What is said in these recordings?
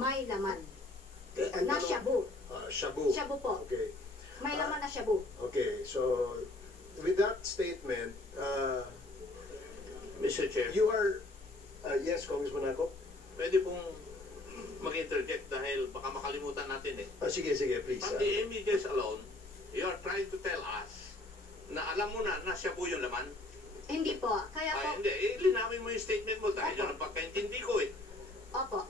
may laman. And Na shabu. Shabu. Shabu po. Okay. May laman na shabu. Okay, so with that statement, Mr. Chair, you are, yes, Congressman Ako? pwede pong mag-interject dahil baka makalimutan natin eh. Sige, please. From the images alone, you are trying to tell us na alam mo na shabu yung laman? Hindi po. Kaya po, Hindi, linawin mo yung statement mo dahil yan ang pagkaintindi ko eh. opo.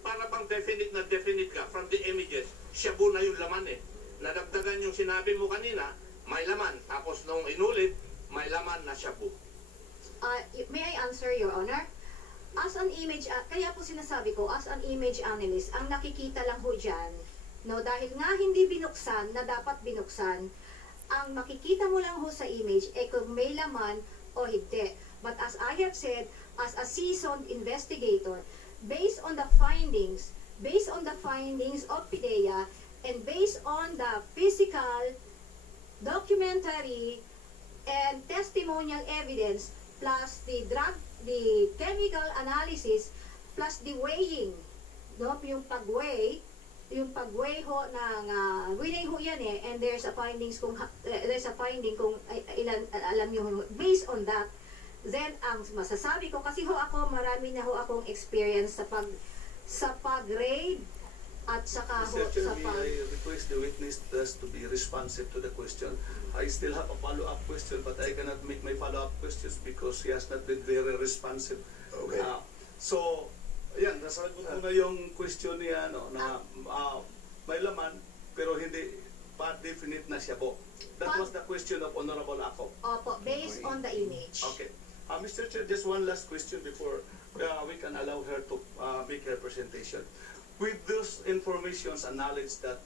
Para bang definite ka from the images, shabu na yung laman eh. Nadagdagan yung sinabi mo kanina, may laman. Tapos nung inulit, may laman na shabu. May I answer, Your Honor? As an image, kaya po sinasabi ko, as an image analyst, ang nakikita lang ho dyan, no, dahil nga hindi binuksan, na dapat binuksan, ang makikita mo lang ho sa image, kung may laman o hindi. But as I have said, as a seasoned investigator, based on the findings of PIDEA, and based on the physical, documentary, and testimonial evidence, plus the chemical analysis, plus the weighing, no, yung pag-weigh ho ng winay ho yan eh, and there's a finding kung ilan, alam nyo, based on that, then ang masasabi ko, kasi ho ako, marami na ho akong experience sa pag-grade at saka ho Mr. sa Chair, may I request the witness to be responsive to the question. I still have a follow-up question, but I cannot make my follow-up questions because he has not been very responsive. Okay. So, ayan, nasagot ko na yung question niya, no, na may laman, pero hindi pa definite na shabu. That was the question of Honorable Ako. Opo, based on the image. Okay. Mr. Chair, just one last question before we can allow her to make her presentation. With those informations and knowledge that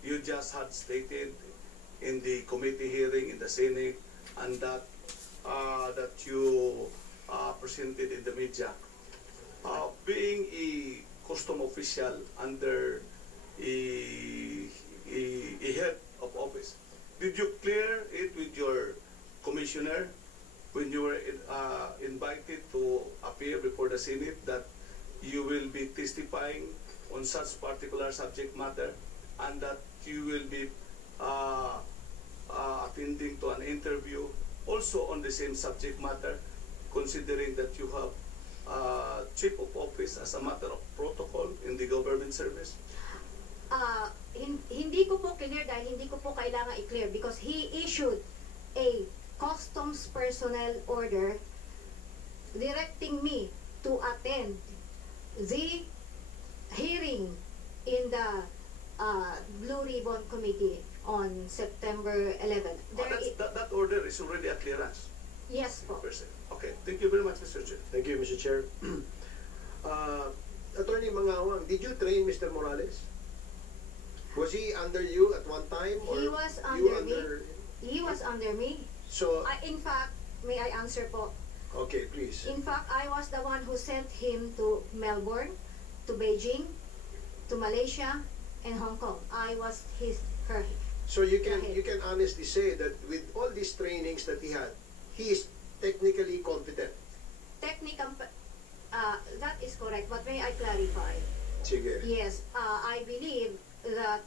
you just had stated in the committee hearing in the Senate and that that you presented in the media, being a custom official under a head of office, did you clear it with your commissioner when you were invited to appear before the Senate that you will be testifying on such particular subject matter and that you will be attending to an interview also on the same subject matter, considering that you have chief of office as a matter of protocol in the government service? Hindi ko po clear dahil hindi ko po kailangan i-clear because he issued a customs personnel order directing me to attend the hearing in the Blue Ribbon Committee on September 11. That order is already a clearance. Yes po. Okay, thank you very much, Mr. Chair. Thank you, Mr. Chair. Attorney Mangawang, did you train Mr. Morales? Was he under you at one time? Or He was you under me. He was under me. So, In fact, may I answer po? okay, please. In fact, I was the one who sent him to Melbourne, to Beijing, to Malaysia, and Hong Kong. I was her. So you can honestly say that with all these trainings that he had, he is technically competent. That is correct, but may I clarify? Sige. Yes, I believe that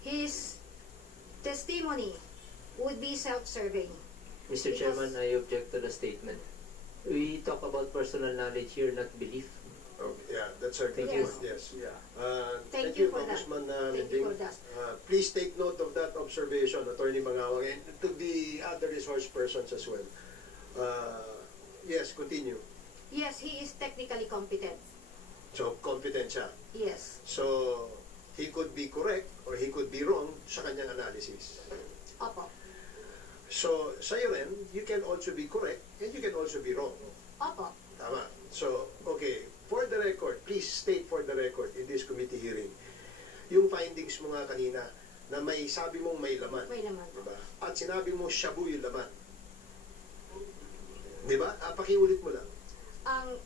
his testimony would be self-serving. Mr. Chairman, I object to the statement. We talk about personal knowledge here, not belief. Oh, yeah, that's our Thank you. Yes. Yeah. Thank you for that. Congressman Thank you for Linding. that. Please take note of that observation, Attorney Mangawang, and to the other resource persons as well. Yes, continue. Yes, he is technically competent. So, competent siya. Yes. So, he could be correct or he could be wrong sa kanyang analysis. Opo. So, sa'yo rin, you can also be correct and you can also be wrong. Opo. Tama. So, okay, for the record, please state for the record in this committee hearing, yung findings mo nga kanina na may sabi mong may laman. May laman. Diba? At sinabi mo shabu yung laman. Diba? Pakiulit mo lang.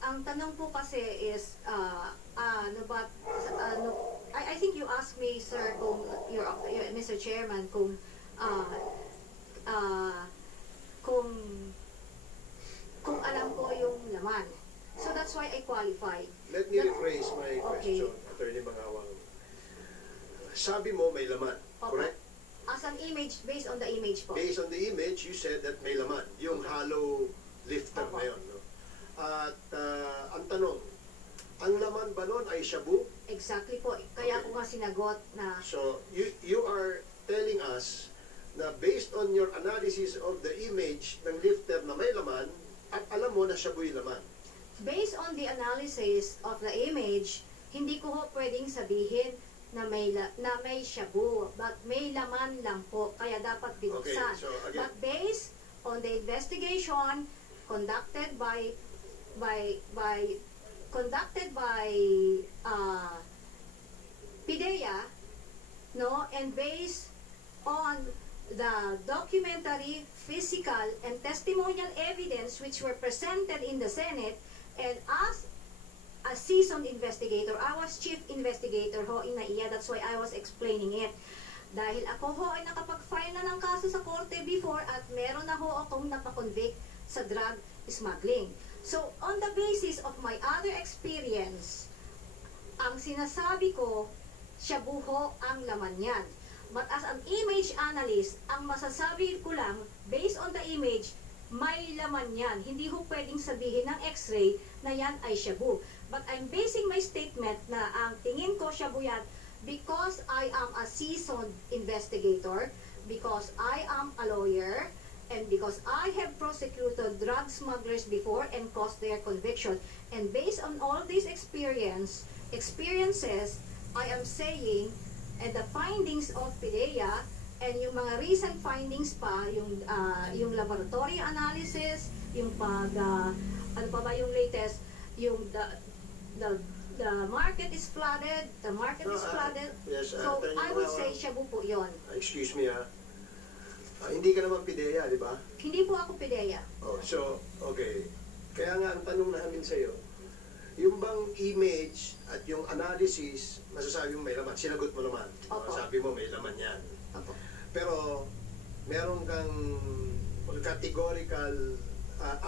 Ang tanong po kasi is, I think you asked me, sir, kung, Mr. Chairman, kung alam ko yung laman. So that's That's why I qualify. Let me rephrase my Okay. question, Attorney Mangawang. Sabi mo may laman, Opo. correct? As an image, based on the image po. Based on the image, you said that may laman. Yung hollow lifter Opo. na yun. No? At ang tanong, ang laman ba nun ay shabu? Exactly po. Kaya ko nga sinagot na So, you are telling us na based on your analysis of the image ng lifter na may laman, at alam mo na shabu yung laman. based on the analysis of the image, hindi ko ho pwedeng sabihin na may shabu, but may laman lang po, kaya dapat binuksan. Okay, so again- But based on the investigation conducted by PIDEA, no, and based on the documentary, physical, and testimonial evidence which were presented in the Senate, and as a seasoned investigator, I was chief investigator ho in NAIA, that's why I was explaining it. Dahil ako ho ay nakapag-file na ng kaso sa korte before at meron na ho akong napakonvict sa drug smuggling. So, on the basis of my other experience, ang sinasabi ko, shabu ho ang laman yan. But as an image analyst, ang masasabi ko lang, based on the image, may laman yan. Hindi ho pwedeng sabihin ng x-ray na yan ay shabu. But I'm basing my statement na ang tingin ko shabu yan because I am a seasoned investigator, because I am a lawyer, and because I have prosecuted drug smugglers before and caused their conviction. And based on all these experiences, I am saying, and the findings of PIDEA, and yung mga recent findings pa, yung laboratory analysis, yung ano pa ba yung latest, yung the market is flooded, Yes, so Attorney I would Mangawang. say shabu po yon. Excuse me hindi ka naman PIDEA, di ba? Hindi po ako PIDEA. Oh, so, okay. Kaya nga ang tanong namin sa'yo, yung bang image at yung analysis, masasabi mo may laman, sinagot mo naman. Opo. Sabi mo may laman yan. Opo. Pero, meron kang categorical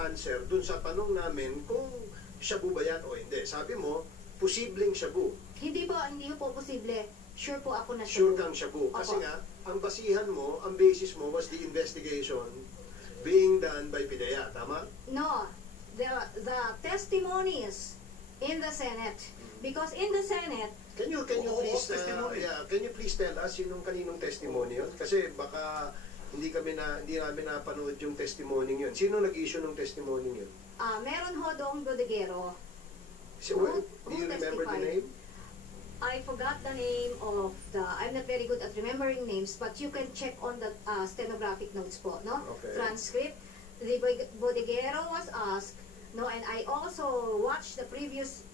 answer dun sa tanong namin kung shabu ba yan o hindi. Sabi mo, posibleng shabu. Hindi po posible. Sure po ako na Sure shabu. kang shabu. Kasi Opo. nga, ang basihan mo, ang basis mo was the investigation being done by PIDEA. Tama? No, the testimonies in the Senate, because in the Senate, Can you Oo, please testimony. can you please tell us yung kaninong testimony yun? Kasi baka hindi namin napanood yung testimony yun. Sino nag-issue ng testimony yun? meron ho doong bodegero. So, Who do you remember the testified? name? I forgot the name of I'm not very good at remembering names, but you can check on the stenographic notes po, no? Okay. Transcript. The bodegero was asked, no, and I also watched the videos,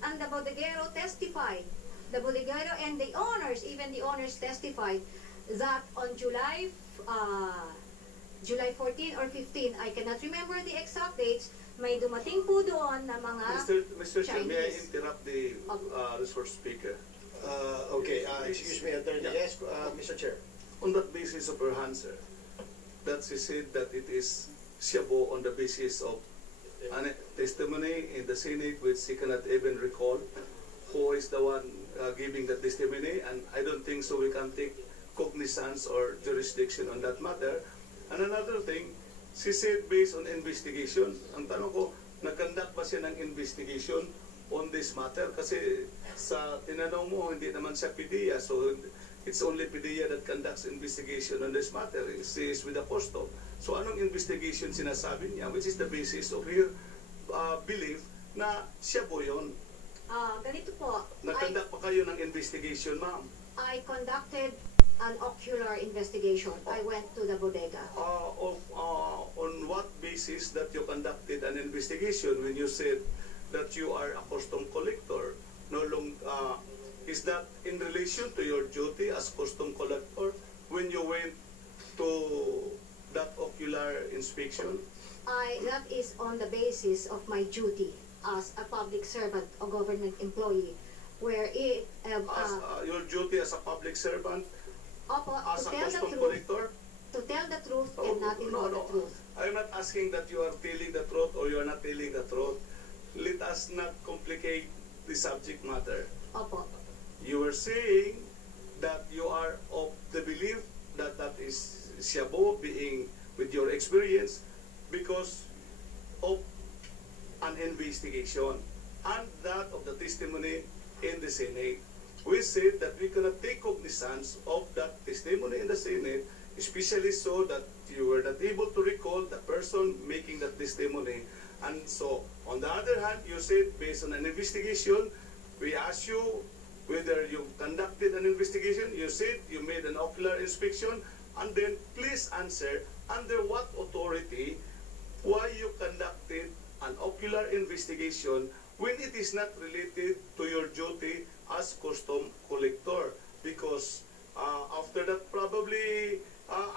and the bodegero testified. The bodegero and the owners, even the owners testified that on July 14 or 15, I cannot remember the exact dates, may dumating po doon na mga Mr. Chair, may I Chinese. interrupt the resource speaker? Okay, excuse me, Attorney. Yeah. Yes, Mr. Chair. On that basis of her answer, that she said that it is shabu on the basis of testimony in the Senate which she cannot even recall who is the one giving the testimony, and I don't think so we can take cognizance or jurisdiction on that matter. And another thing, she said based on investigation. Ang tanong ko, nag-conduct ba siya ng investigation on this matter? Kasi sa tinanong mo, hindi naman siya PIDEA, so it's only PIDEA that conducts investigation on this matter. She is with the custom. So anong investigation sinasabi niya, which is the basis of her belief na siya po yun? Ganito po, Nag-conduct pa kayo ng investigation, ma'am? I conducted an ocular investigation. I went to the bodega. On what basis that you conducted an investigation when you said that you are a custom collector? Is that in relation to your duty as custom collector when you went to that ocular inspection? That is on the basis of my duty as a public servant or government employee, where Your duty as a public servant, opo, as to a tell the custom truth, collector? to tell the truth Oh, and nothing no, but no. the truth. I'm not asking that you are telling the truth or you are not telling the truth. Let us not complicate the subject matter. Opo. You were saying that you are of the belief that that is shabu being with your experience because of an investigation and that of the testimony in the Senate. We said that we cannot take cognizance of that testimony in the Senate, especially so that you were not able to recall the person making that testimony. And so, on the other hand, you said based on an investigation, we asked you whether you conducted an investigation. You said you made an ocular inspection, and then please answer under what authority why you conducted an ocular investigation when it is not related to your duty as custom collector. Because after that probably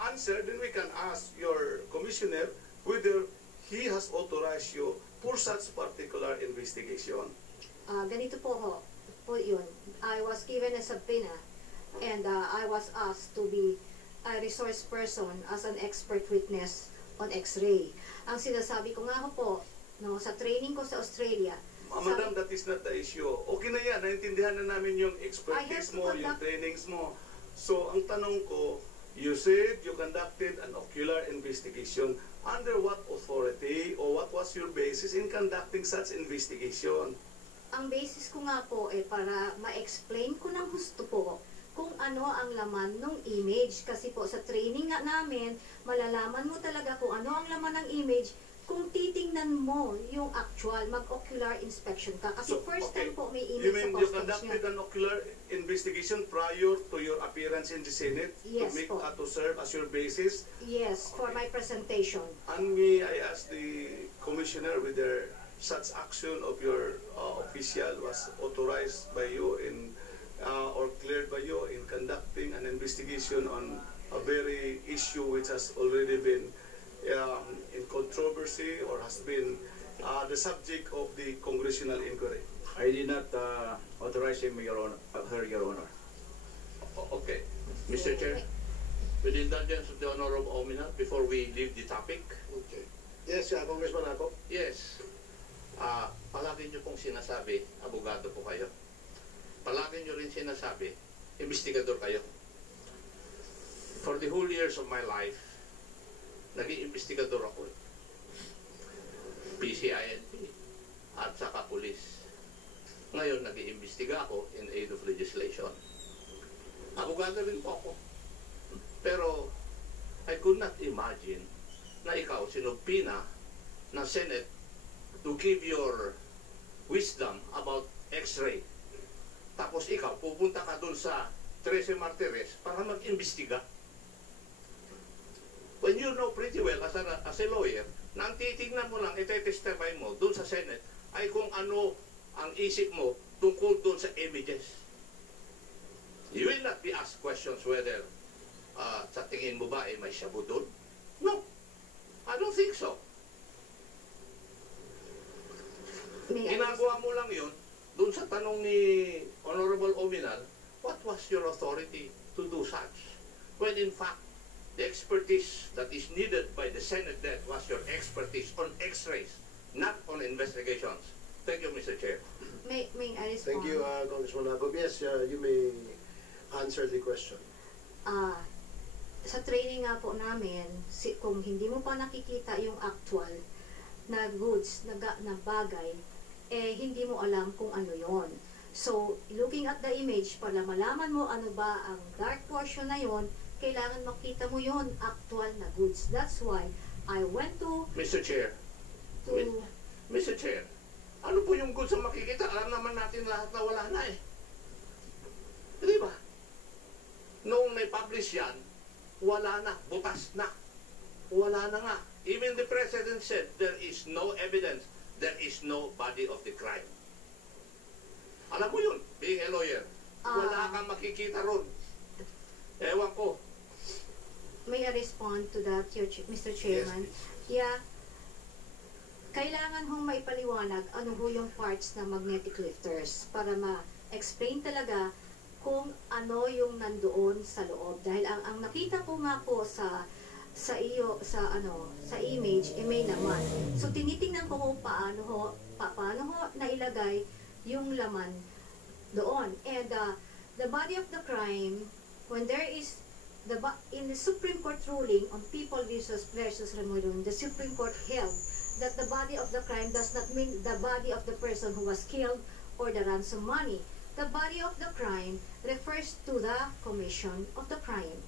answer, then we can ask your commissioner whether he has authorized you for such particular investigation. Ganito po yun. I was given a subpoena and I was asked to be a resource person as an expert witness on X-ray. Ang sinasabi ko nga po, no, sa training ko sa Australia, Madam, that is not the issue. Okay na yan, naintindihan na namin yung expertise mo, yung conduct- trainings mo. So, ang tanong ko, you said you conducted an ocular investigation. Under what authority or what was your basis in conducting such investigation? ang basis ko nga po para ma-explain ko ng gusto po kung ano ang laman ng image. Kasi po sa training nga namin, malalaman mo talaga kung ano ang laman ng image kung titingnan mo yung actual, mag-ocular inspection ka. Kasi So, first okay. time po may You image sa mean you customs conducted niya. an ocular investigation prior to your appearance in the Senate Yes, po. to serve as your basis? Yes, for my presentation. And may I ask the commissioner whether such action of your official was authorized by you in or cleared by you in conducting an investigation on a very issue which has already been in controversy or has been the subject of the congressional inquiry? I did not authorize him, Your Honor, Your Honor. Okay. Mr. Chair, with the indulgence of the Honorable Omina, before we leave the topic, Okay. Yes, Congressman ako. yes, palagi nyo pong sinasabi, abogado po kayo. Palagi nyo rin sinasabi, investigador kayo. For the whole years of my life, naging investigador ako. PCINP at saka pulis. Ngayon, nag-iimbestiga ako in aid of legislation. Abogado rin po ako. Pero, I could not imagine na ikaw sinubpina ng Senate to give your wisdom about X-ray. Tapos ikaw, pupunta ka dun sa 13 Martires para mag-imbestiga. When you know pretty well as a lawyer, na ang titignan mo lang, ite-testify mo dun sa Senate ay kung ano ang isip mo tungkol dun sa images. You will not be asked questions whether sa tingin mo ba ay may shabu dun? No. I don't think so. Ginagawa mo lang yun dun sa tanong ni Honorable Ominal, what was your authority to do such? When in fact, the expertise that is needed by the Senate then was your expertise on X-rays, not on investigations. Thank you, Mr. Chair. May I respond? Thank you, Congressman Jacob. Yes, you may answer the question. Sa training nga po namin, kung hindi mo pa nakikita yung actual na goods, na bagay, hindi mo alam kung ano yon. So, looking at the image, para malaman mo ano ba ang dark portion na yon, kailangan makita mo yon actual na goods. That's why I went to Mr. Chair, Mr. Chair, ano po yung goods ang makikita? Alam naman natin lahat na wala na eh. Di ba? Noong may publish yan, wala na, butas na. Wala na nga. Even the President said, there is no evidence, there is no body of the crime. Alam mo yun, being a lawyer, wala kang makikita ron. Ewan ko. May I respond to that, Mr. Chairman? Yes, Kailangan hong maipaliwanag ano ho yung parts ng magnetic lifters para ma-explain talaga kung ano yung nandoon sa loob. Dahil ang nakita ko nga po sa sa image may laman. So tinitingnan ko kung paano ho nailagay yung laman doon. And the body of the crime, when there is in the Supreme Court ruling on People versus Remuneration, the Supreme Court held that the body of the crime does not mean the body of the person who was killed or the ransom money. The body of the crime refers to the commission of the crime.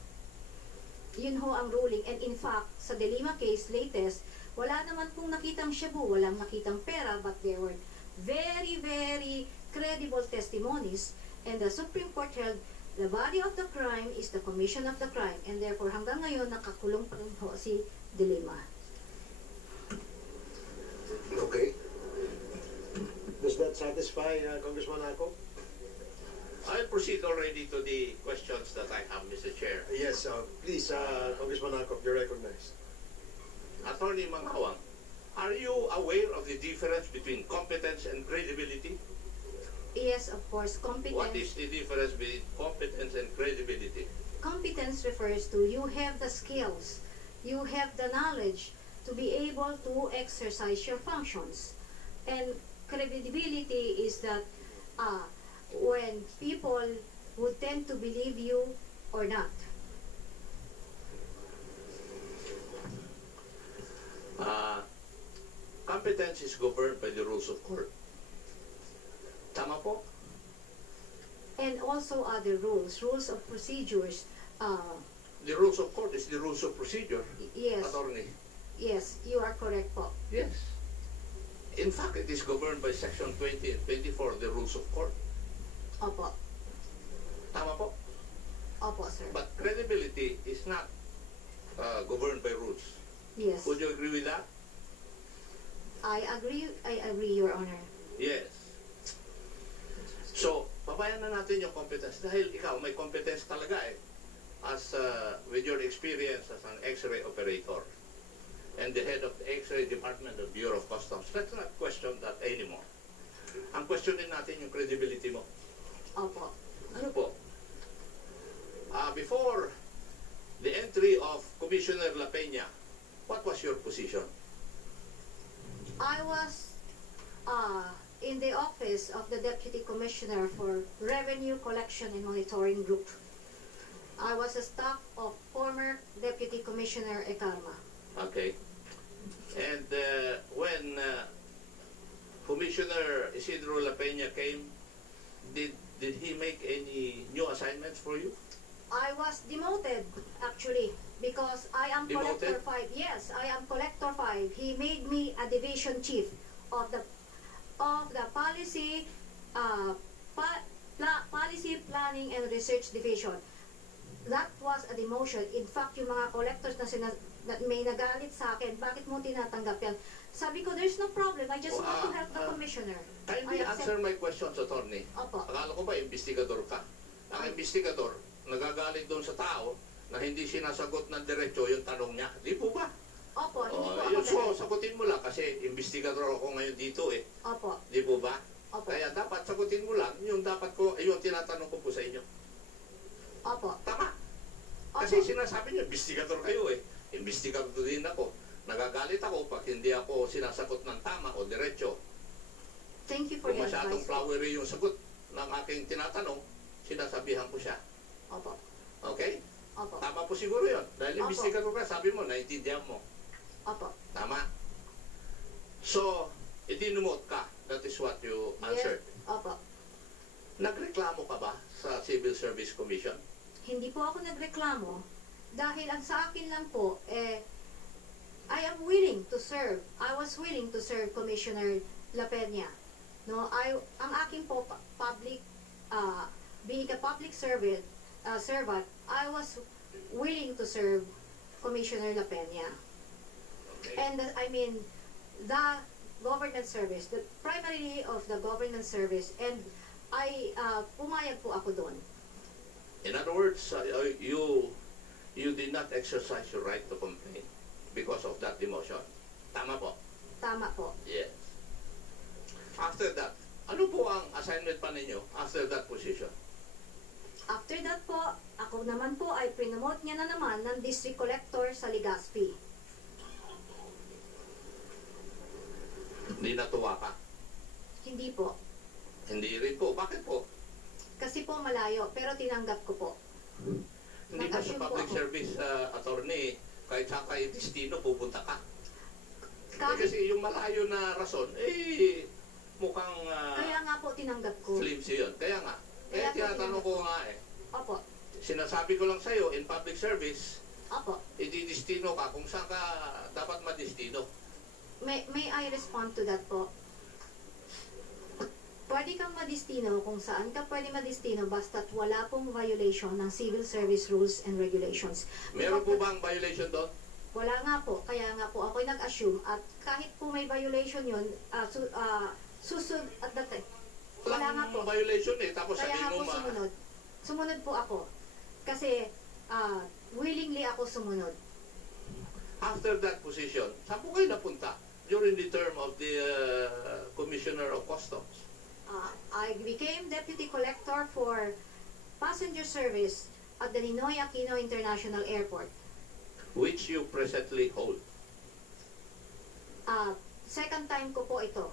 Yun ho ang ruling. And in fact, sa De Lima case, latest, wala naman pong nakitang shabu, walang nakitang pera, but there were very, very credible testimonies. And the Supreme Court held the body of the crime is the commission of the crime. And therefore, hanggang ngayon, nakakulong pa rin ho si De Lima. Okay. Does that satisfy Congressman Ako? I'll proceed already to the questions that I have, Mr. Chair. Yes, please, Congressman Ako, you're recognized. Attorney Manghawang, are you aware of the difference between competence and credibility? Yes, of course, competence. What is the difference between competence and credibility? Competence refers to you have the skills, you have the knowledge to be able to exercise your functions. And credibility is that when people would tend to believe you or not. Competence is governed by the rules of court. Tama po? And also other rules of procedures. The rules of court is the rules of procedure, Yes, attorney. yes, you are correct po. Yes. In fact, it is governed by Section 20 and 24 of the rules of court. Opo, Tama po? opo sir. But credibility is not governed by rules. Yes, Would you agree with that? I agree, Your Honor. Yes. So, pabayan na natin yung competence dahil ikaw may competence talaga as with your experience as an X-ray operator and the head of the X-ray Department of Bureau of Customs. Let's not question that anymore. Ang questionin natin yung credibility mo. Opo. Ano po? Before the entry of Commissioner La Peña, what was your position? I was in the office of the Deputy Commissioner for Revenue Collection and Monitoring Group. I was a staff of former Deputy Commissioner Ekarma. Okay. And when Commissioner Isidro La Peña came, did he make any new assignments for you? I was demoted, actually, because I am Demoted? Collector 5. Yes, I am Collector 5. He made me a division chief of the policy policy planning and research division. That was a demotion. In fact, yung mga collectors na may nagalit sa akin, bakit mo tinatanggap yan? Sabi ko, there's no problem. I just want to help the commissioner. Kindly I accept- answer my questions, attorney. Opo. Akala ko ba, investigador ka? Ang investigador, nagagalit doon sa tao na hindi sinasagot ng diretso yung tanong niya. Di po ba? Opo, hindi po ako Yun, so, galit. sagutin mo lang kasi investigador ako ngayon dito Opo, Di po ba? opo, Kaya dapat sagutin mo lang yung dapat ko, yung tinatanong ko po sa inyo. opo, Tama. opo. Kasi sinasabi niyo, investigador kayo Investigador din ako. Nagagalit ako pag hindi ako sinasagot ng tama o diretso. Thank you for Kung the masyadong advice. flowery yung sagot ng aking tinatanong, sinasabihan ko siya. Opo, Okay? opo, Tama po siguro yun. Dahil Opo. investigador ka, sabi mo, naintindihan mo. opo. Tama? So, idinumot ka. That is what you answered. Yes, opo. Nagreklamo ka ba sa Civil Service Commission? Hindi po ako nagreklamo dahil ang sa akin lang po, I am willing to serve. I was willing to serve Commissioner La Peña. No, ang aking po public, being a public servant, I was willing to serve Commissioner La Peña. Okay. And the government service, the primarily of the government service, and pumayag po ako doon. In other words, you did not exercise your right to complain because of that demotion. Tama po? Tama po. Yes. After that, ano po ang assignment pa ninyo after that position? After that po, ako naman po ay prinomote niya na naman ng district collector sa Legazpi. Hindi natuwa ka? Hindi po. Hindi rin po. Bakit po? Kasi po malayo, pero tinanggap ko po. Hindi ba sa Nag-assume po public ako. service attorney, kahit sa kay destino, pupunta ka? Kahit, Kasi yung malayo na rason, mukhang kaya nga po tinanggap ko. flimsy yun. Kaya nga. Kaya po Tinatanong ko nga Opo. sinasabi ko lang sa'yo, in public service, Opo. ididestino ka kung saan ka dapat madestino. May I respond to that po? Pwede kang madistino kung saan ka pwede madistino basta't wala pong violation ng Civil Service Rules and Regulations. Meron po bang violation doon? Wala nga po. Kaya nga po ako'y nag-assume at kahit po may violation yun, susud at dati. Wala nga po. Walang violation tapos Kaya sabihin nga mo po sumunod. Sumunod po ako. Kasi willingly ako sumunod. after that position, saan po kayo napunta during the term of the Commissioner of Customs? I became Deputy Collector for Passenger Service at the Ninoy Aquino International Airport. Which you presently hold. Second time ko po ito.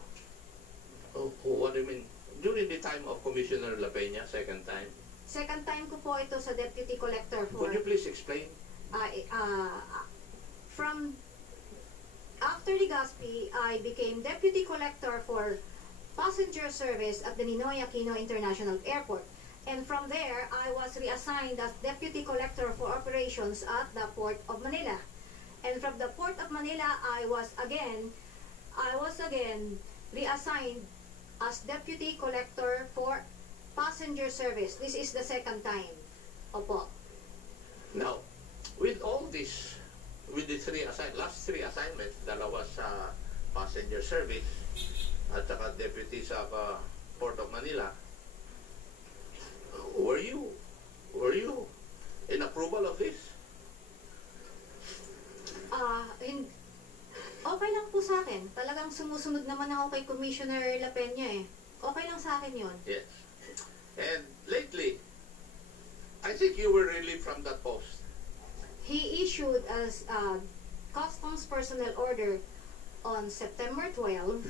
Oh, what do you mean? During the time of Commissioner La Peña, second time. Second time ko po ito sa Deputy Collector for... Could you please explain? From after Legazpi, I became Deputy Collector for Passenger Service at the Ninoy Aquino International Airport. And from there, I was reassigned as Deputy Collector for Operations at the Port of Manila. And from the Port of Manila, I was again reassigned as Deputy Collector for Passenger Service. This is the second time. Opo. Now, with all this, with the last three assignments, dalawa sa passenger service at saka deputy sa Port of Manila, were you in approval of this? Okay lang po sa akin. Talagang sumusunod naman ako kay Commissioner La Peña eh. Okay lang sa akin yun. Yes. And lately, I think you were relieved from that post. He issued a customs personnel order on September 12,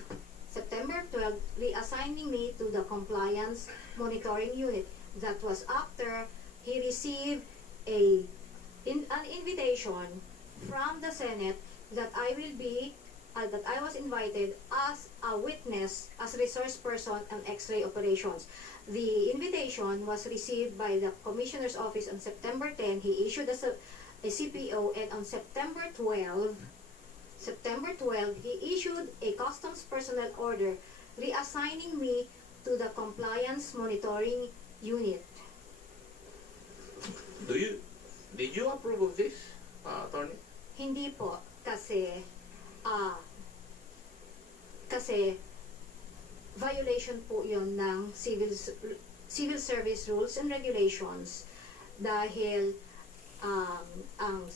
reassigning me to the Compliance Monitoring Unit. That was after he received an invitation from the Senate that I was invited as a witness, as resource person and X-ray operations. The invitation was received by the Commissioner's Office on September 10. He issued a CPO, and on September 12, he issued a customs personnel order reassigning me to the Compliance Monitoring Unit. Did you approve of this, Attorney? Hindi po, kasi violation po yun ng Civil Service Rules and Regulations dahil ang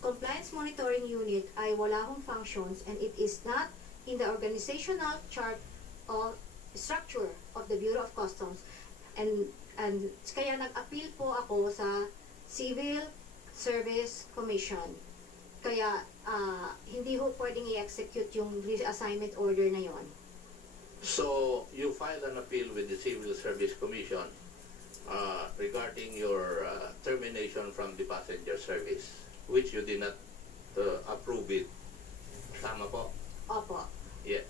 Compliance Monitoring Unit ay wala hong functions and it is not in the organizational chart or structure of the Bureau of Customs, and kaya nag-appeal po ako sa Civil Service Commission. Kaya hindi ho pwedeng i-execute yung reassignment order na yon. So, you filed an appeal with the Civil Service Commission regarding your termination from the passenger service, which you did not approve it. Tama po? Opo. Yes.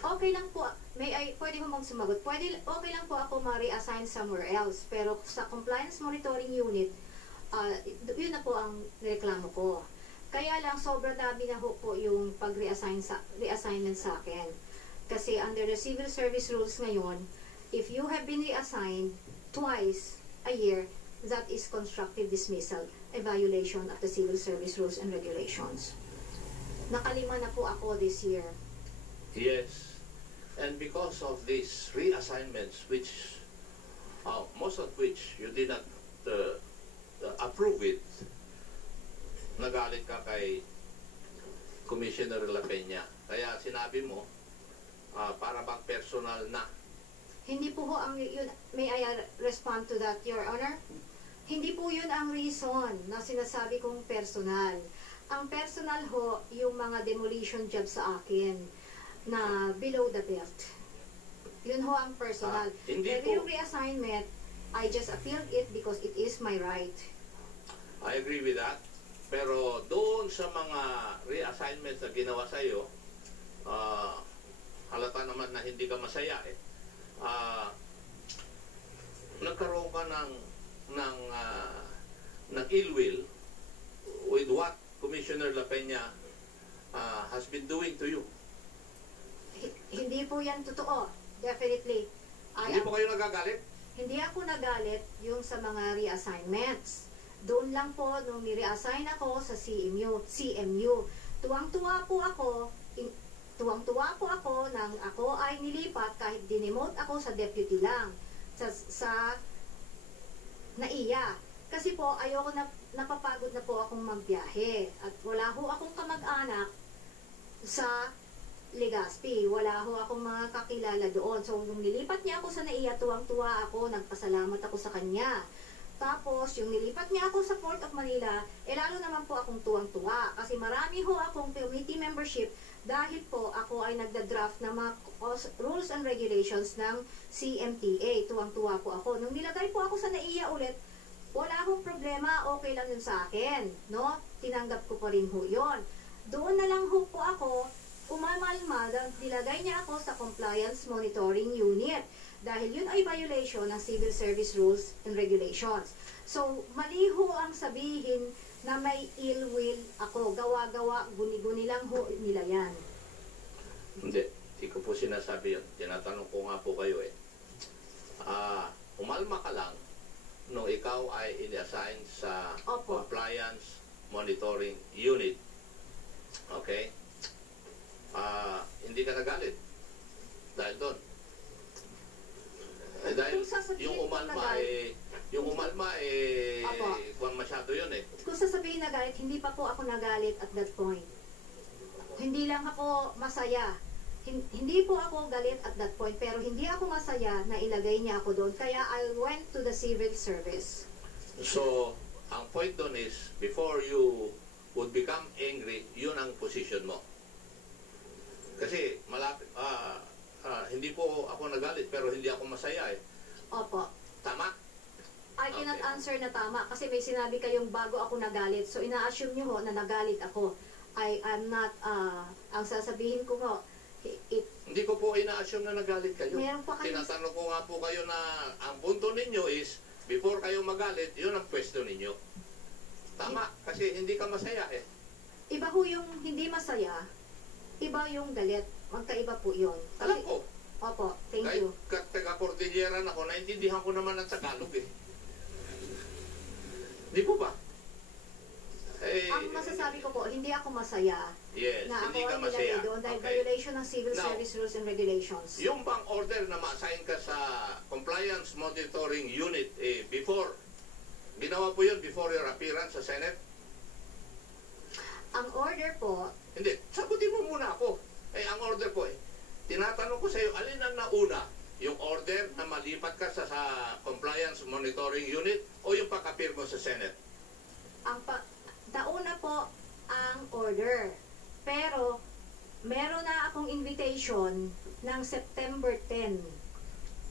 Okay lang po, pwede mo mong sumagot. Okay lang po ako ma-reassign somewhere else, pero sa Compliance Monitoring Unit, yun na po ang reklamo ko. Kaya lang, sobrang dami na po yung pag-reassignment sa akin. Kasi under the Civil Service Rules ngayon, if you have been reassigned twice a year, that is constructive dismissal, a violation of the Civil Service Rules and Regulations. Nakalima na po ako this year. Yes. And because of these reassignments, which most of which you did not approve it, nagalit ka kay Commissioner La Peña. Kaya sinabi mo, para bang personal na. Hindi po ho ang yun. May I respond to that, Your Honor? Hindi po yun ang reason na sinasabi kong personal. Ang personal ho, yung mga demolition job sa akin na below the belt. Yun ho ang personal. Hindi Pero po. yung reassignment, I just appealed it because it is my right. I agree with that. Pero doon sa mga reassignments na ginawa sa iyo, halata naman na hindi ka masaya eh. Nagkaroon ka ng ill will with what Commissioner La Peña has been doing to you. Hindi po yan totoo. Definitely. Hindi po kayo nagagalit? Hindi ako nagalit yung sa mga reassignments. Doon lang po nung ni-reassign ako sa CMU. Tuwang-tuwa po ako nang ako ay nilipat kahit dinemote ako sa deputy lang sa NAIA. Kasi po ayoko na napapagod na po akong magbiyahe at wala ho akong kamag-anak sa Legazpi. Wala ho akong mga kakilala doon. So, nung nilipat niya ako sa NAIA, tuwang-tuwa ako, nagpasalamat ako sa kanya. Tapos, yung nilipat niya ako sa Port of Manila, lalo naman po akong tuwang-tuwa. Kasi marami ho akong committee membership dahil po ako ay nagda-draft ng mga rules and regulations ng CMTA. Tuwang-tuwa po ako. Nung nilagay po ako sa NAIA ulit, wala akong problema, okay lang yun sa akin. No? Tinanggap ko pa rin ho yun. Doon na lang ho po ako umamalma dahil nilagay niya ako sa Compliance Monitoring Unit dahil yun ay violation ng Civil Service Rules and Regulations. So, mali ho ang sabihin na may ill will ako. Gawa-gawa, guni-guni lang ho nila yan. Hindi ko po sinasabi yun. Tinatanong ko nga po kayo eh. Umalma ka lang nung ikaw ay in-assign sa Opo. Compliance Monitoring Unit. Okay? Hindi ka nagalit dahil doon. Dahil Kung sasabihin yung ko umalma nagalit- Opo. kung masyado yun eh. Kung sasabihin na galit, hindi pa po ako nagalit at that point. Hindi lang ako masaya. Hindi po ako galit at that point, pero hindi ako masaya na ilagay niya ako doon. Kaya I went to the civil service. So, ang point doon is, before you would become angry, yun ang position mo. Kasi, hindi po ako nagalit, pero hindi ako masaya eh. Opo. Tama? I cannot Okay. answer na tama kasi may sinabi kayong bago ako nagalit. So, ina-assume niyo ho na nagalit ako. I'm not, ang sasabihin ko ho, Hindi ko po ina-assume na nagalit kayo. Meron pa kayo- Tinatanong ko nga po kayo na ang punto ninyo is, before kayo magalit, yun ang pwesto ninyo. Tama, kasi hindi ka masaya eh. iba ho yung hindi masaya, iba yung galit. Magkaiba po yun. Alam ko, Opo, thank kahit you. taga-Cordilleran ako, naintindihan ko naman ang Tagalog eh. Di po ba? Eh, Ang masasabi ko po, hindi ako masaya yes, na ako hindi ka ay masaya. nilagay doon dahil Okay. violation ng Civil Now, Service Rules and Regulations. Yung bang order na ma-assign ka sa Compliance Monitoring Unit, before, ginawa po yun before your appearance sa Senate? Ang order po, Hindi, sagutin mo muna ako. Ang order ko tinatanong ko sa iyo, alin ang nauna? Yung order na malipat ka sa Compliance Monitoring Unit o yung pag-appear mo sa Senate? nauna po ang order. Pero, meron na akong invitation ng September 10.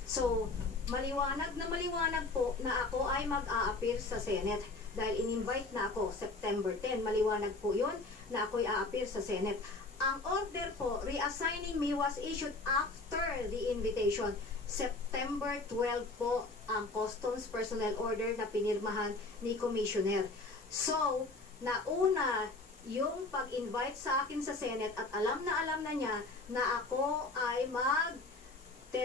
So, maliwanag po na ako ay mag-a-appear sa Senate. Dahil in-invite na ako September 10. Maliwanag po yun na ako'y a-appear sa Senate. Ang order po, reassigning me was issued after the invitation. September 12 po ang Customs Personnel Order na pinirmahan ni Commissioner. So, nauna yung pag-invite sa akin sa Senate at alam na niya na ako ay mag-testify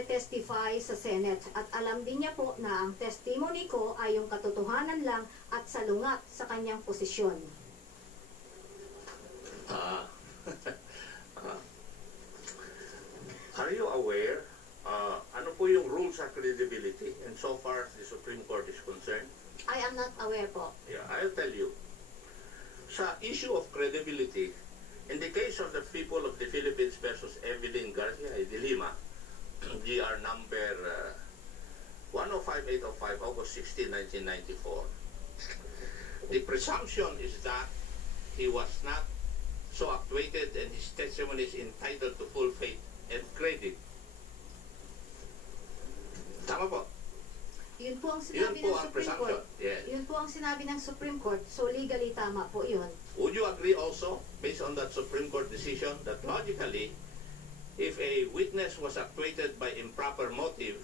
sa Senate. At alam din niya po na ang testimony ko ay yung katotohanan lang at salungat sa kanyang posisyon. Are you aware, ano po yung rules of credibility and so far as the Supreme Court is concerned? I am not aware po. Yeah, I'll tell you. Sa issue of credibility, in the case of the people of the Philippines versus Evelyn Garcia de Lima, GR number 105805, August 16, 1994, The presumption is that he was not so actuated and his testimony is entitled to full faith and credit. Tama po. Yun po ang Yun sinabi po ng ang Supreme Court. presumption. Yes. Yun po ang sinabi ng Supreme Court. So legally tama po yun. Would you agree also, based on that Supreme Court decision, that logically, if a witness was actuated by improper motive,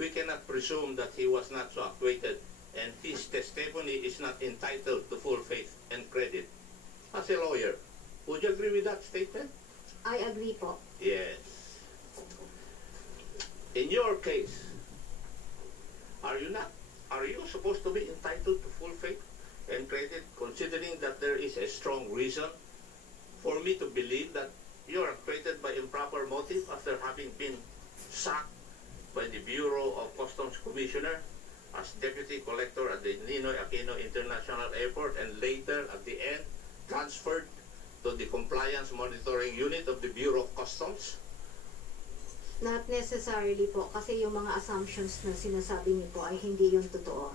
we cannot presume that he was not so actuated and his testimony is not entitled to full faith and credit? As a lawyer, would you agree with that statement? I agree po. Yes. In your case, are you supposed to be entitled to full faith and credit, considering that there is a strong reason for me to believe that you are acquitted by improper motive after having been sacked by the Bureau of Customs Commissioner as Deputy Collector at the Ninoy Aquino International Airport and later at the end transferred to the Compliance Monitoring Unit of the Bureau of Customs? Not necessarily po, kasi yung mga assumptions na sinasabi niyo po ay hindi yung totoo.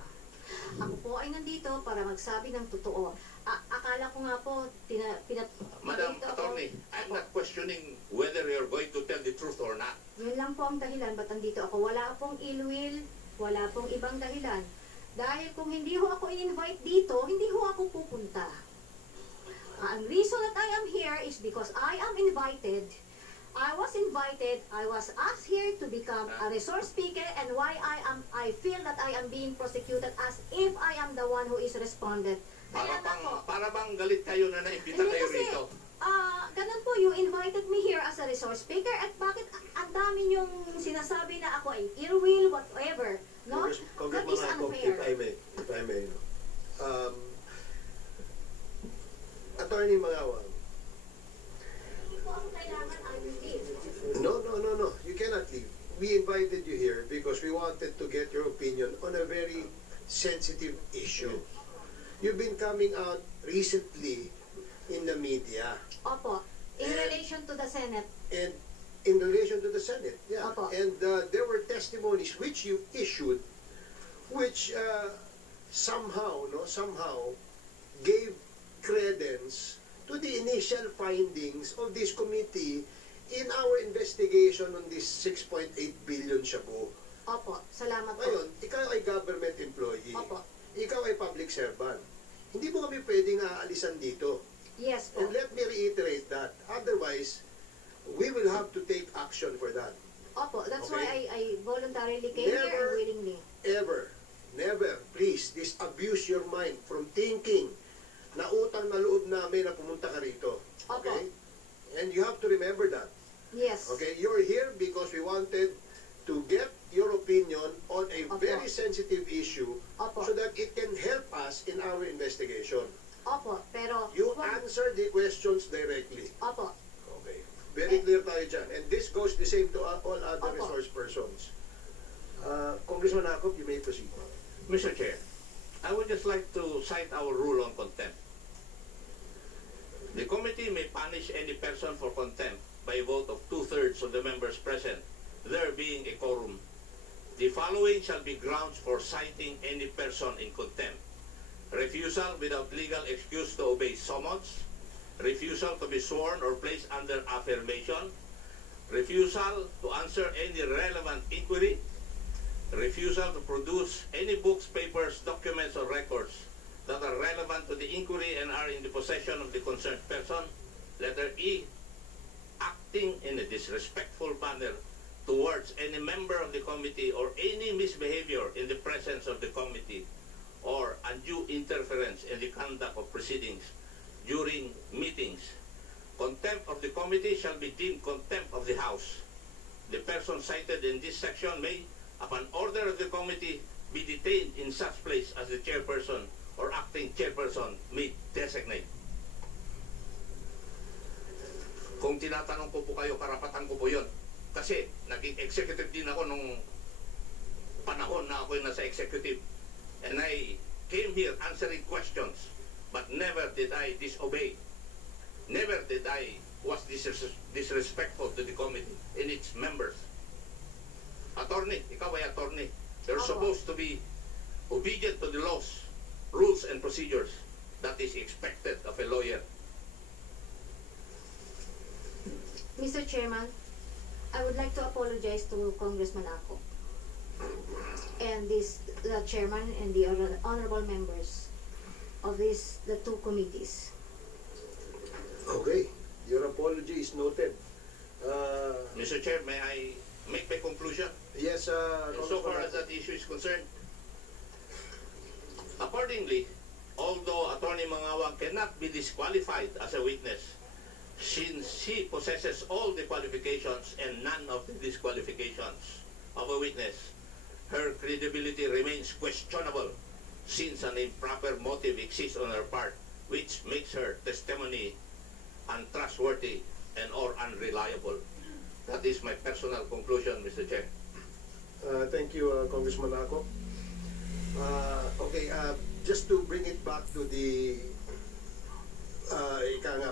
Ako po ay nandito para magsabi ng totoo. Akala ko nga po, Madam nandito ako- Attorney, I'm not questioning whether you're going to tell the truth or not. Yun lang po ang dahilan ba't nandito ako. Wala pong ill will, wala pong ibang dahilan. Dahil kung hindi ho ako i-invite dito, hindi ho ako pupunta. Ang reason that I am here is because I am invited. I was invited, I was asked here to become a resource speaker, and why I feel that I am being prosecuted as if I am the one who is responded. Kaya nga po, Para bang galit kayo na naimbita hindi kayo kasi, rito? ganun po, you invited me here as a resource speaker, at bakit ang dami niyong sinasabi na ako ay ill will, whatever, no? That is Congressman Akop, unfair. if I may, no. Attorney Mangawang, Hindi po ako kailangan, I will leave. no, you cannot leave. We invited you here because we wanted to get your opinion on a very sensitive issue. You've been coming out recently in the media Opo, in And- relation to the Senate. and in relation to the Senate, yeah. Opo. And there were testimonies which you issued which somehow gave credence to the initial findings of this committee in our investigation on this 6.8 billion shabu. Opo, salamat po. Ngayon, ikaw ay government employee. Opo. Ikaw ay public servant. Hindi mo kami pwedeng aalisan dito. Yes po. And let me reiterate that. Otherwise, we will have to take action for that. Opo, that's Okay. why I voluntarily came here Never- and willingly. Never, please, disabuse your mind from thinking na utang na loob namin na pumunta ka rito. Okay? And you have to remember that. Yes. Okay? You're here because we wanted to get your opinion on a Opo. very sensitive issue Opo. so that it can help us in our investigation. Opo, pero... You wag- answer the questions directly. Opo. Okay. Very clear tayo dyan. And this goes the same to all other Opo. resource persons. Congressman Akop, you may proceed. Mr. Chair, I would just like to cite our rule on contempt. The committee may punish any person for contempt by a vote of 2/3 of the members present, there being a quorum. The following shall be grounds for citing any person in contempt: refusal without legal excuse to obey summons, refusal to be sworn or placed under affirmation, refusal to answer any relevant inquiry, refusal to produce any books, papers, documents, or records that are relevant to the inquiry and are in the possession of the concerned person. Letter E, acting in a disrespectful manner towards any member of the committee or any misbehavior in the presence of the committee or undue interference in the conduct of proceedings during meetings. Contempt of the committee shall be deemed contempt of the House. The person cited in this section may, upon order of the committee, be detained in such place as the chairperson or acting chairperson may designate. Kung tinatanong ko po kayo, karapatan ko po yun. Kasi naging executive din ako nung panahon na ako nasa executive. And I came here answering questions, but never did I disobey. Never did I was disrespectful to the committee and its members. Attorney, ikaw ay attorney. You're Opo. supposed to be obedient to the laws, rules and procedures that is expected of a lawyer. Mr. Chairman, I would like to apologize to Congressman Ako and the chairman and the honorable members of the two committees. Okay, your apology is noted. Mr. Chair, may I make my conclusion? Yes, So far as that issue is concerned, accordingly, although Attorney Mangawang cannot be disqualified as a witness, since she possesses all the qualifications and none of the disqualifications of a witness, her credibility remains questionable since an improper motive exists on her part, which makes her testimony untrustworthy and or unreliable. That is my personal conclusion, Mr. Chair. Thank you, Congressman Ako. Okay, just to bring it back to the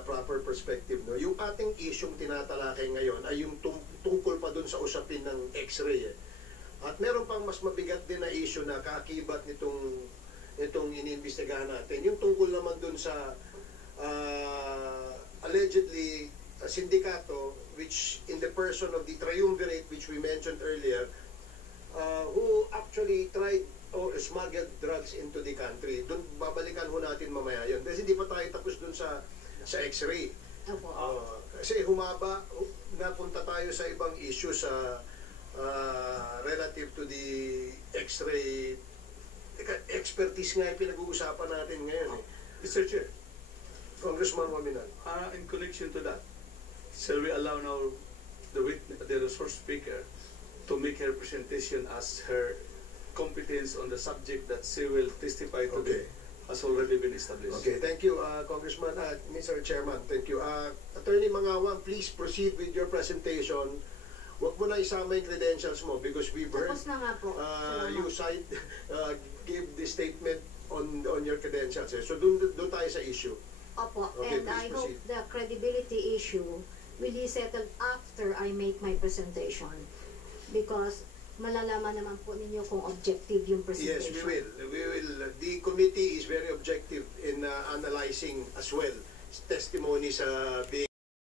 proper perspective, no? Yung ating isyong tinatalakay ngayon ay yung tungkol pa dun sa usapin ng X-ray. At meron pang mas mabigat din na issue na kaakibat nitong iniimbestigahan natin. Yung tungkol naman dun sa allegedly sindikato, which in the person of the triumvirate which we mentioned earlier, who actually tried or smuggled drugs into the country. Doon babalikan ho natin mamaya yun. Kasi hindi pa tayo tapos doon sa X-ray. Kasi humaba, napunta tayo sa ibang issue sa relative to the X-ray expertise nga yung pinag-uusapan natin ngayon. Mr. Chair, Congressman Waminal. in connection to that, shall we allow now the resource speaker to make her presentation as her competence on the subject that she will testify today has already been established. Okay, thank you, Congressman, Mr. Chairman, thank you. Attorney Mangawang, please proceed with your presentation. Huwag mo na isama yung credentials mo because we've heard Tapos na nga po. you give the statement on your credentials. So doon tayo sa issue. Opo, Okay, and I please hope proceed. the credibility issue will be settled after I make my presentation. Because malalaman naman po ninyo kung objective yung presentation. Yes, we will. The committee is very objective in analyzing as well testimonies being